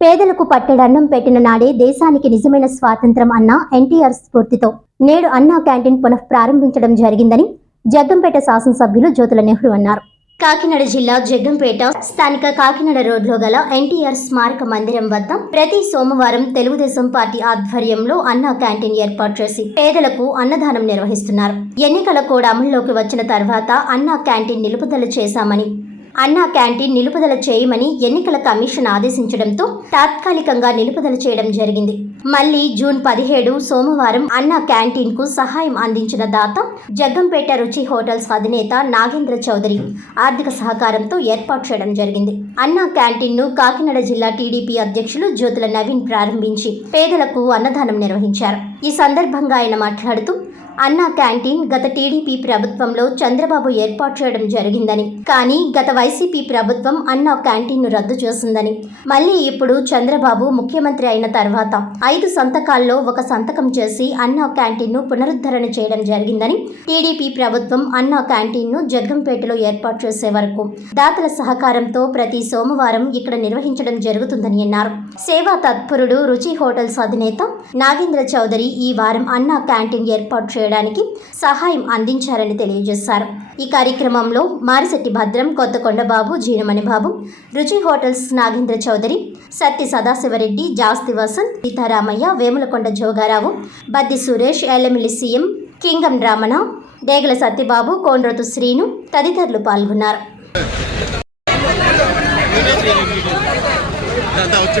పేదలకు పట్టెడన్నం పెట్టిన నాడే దేశానికి నిజమైన స్వాతంత్రం అన్న ఎన్టీఆర్ స్ఫూర్తితో నేడు అన్నా క్యాంటీన్ పునః ప్రారంభించడం జరిగిందని జగ్గంపేట శాసనసభ్యులు జ్యోతుల నెహ్రూ అన్నారు. కాకినాడ జిల్లా జగ్గంపేట స్థానిక కాకినాడ రోడ్లో గల ఎన్టీఆర్ స్మారక మందిరం వద్ద ప్రతి సోమవారం తెలుగుదేశం పార్టీ ఆధ్వర్యంలో అన్నా క్యాంటీన్ ఏర్పాటు చేసి పేదలకు అన్నదానం నిర్వహిస్తున్నారు. ఎన్నికల కోడ్ అమల్లోకి వచ్చిన తర్వాత అన్నా క్యాంటీన్ నిలుపుదల చేశామని అన్నా క్యాంటీన్ నిలుపుదల చేయమని ఎన్నికల కమిషన్ ఆదేశించడంతో తాత్కాలికంగా నిలుపుదల చేయడం జరిగింది. మళ్ళీ జూన్ పదిహేడు సోమవారం అన్నా క్యాంటీన్కు సహాయం అందించిన దాత జగ్గంపేట రుచి హోటల్స్ అధినేత నాగేంద్ర చౌదరి ఆర్థిక సహకారంతో ఏర్పాటు చేయడం జరిగింది. అన్నా క్యాంటీన్ను కాకినాడ జిల్లా టీడీపీ అధ్యక్షులు జ్యోతుల నవీన్ ప్రారంభించి పేదలకు అన్నదానం నిర్వహించారు. ఈ సందర్భంగా ఆయన మాట్లాడుతూ అన్నా క్యాంటీన్ గత టీడీపీ ప్రభుత్వంలో చంద్రబాబు ఏర్పాటు చేయడం జరిగిందని. కానీ గత వైసీపీ ప్రభుత్వం అన్నా క్యాంటీన్ను రద్దు చేసిందని. మళ్ళీ ఇప్పుడు చంద్రబాబు ముఖ్యమంత్రి అయిన తర్వాత ఐదు సంతకాల్లో ఒక సంతకం చేసి అన్నా క్యాంటీన్ను పునరుద్ధరణ చేయడం జరిగిందని టీడీపీ ప్రభుత్వం అన్నా క్యాంటీన్ను జగ్గంపేటలో ఏర్పాటు చేసే వరకు దాతల సహకారంతో ప్రతి సోమవారం ఇక్కడ నిర్వహించడం జరుగుతుందని అన్నారు. సేవా తత్పరుడు రుచి హోటల్స్ అధినేత నాగేంద్ర చౌదరి ఈ వారం అన్నా క్యాంటీన్ ఏర్పాటు చేయడం చేయడానికి సహాయం అందించారని తెలియజేశారు. ఈ కార్యక్రమంలో మారిశెట్టి భద్రం కొత్తకొండబాబు జీనమణి బాబు రుచి హోటల్స్ నాగేంద్ర చౌదరి సత్తి సదాశివరెడ్డి జాస్తి వసంత్ సీతారామయ్య వేములకొండ జోగారావు బద్ది సురేష్ ఎల్లమిల్లి సీఎం కింగం రామణ దేగల సత్యబాబు కోండ్రతు శ్రీను తదితరులు పాల్గొన్నారు. వచ్చే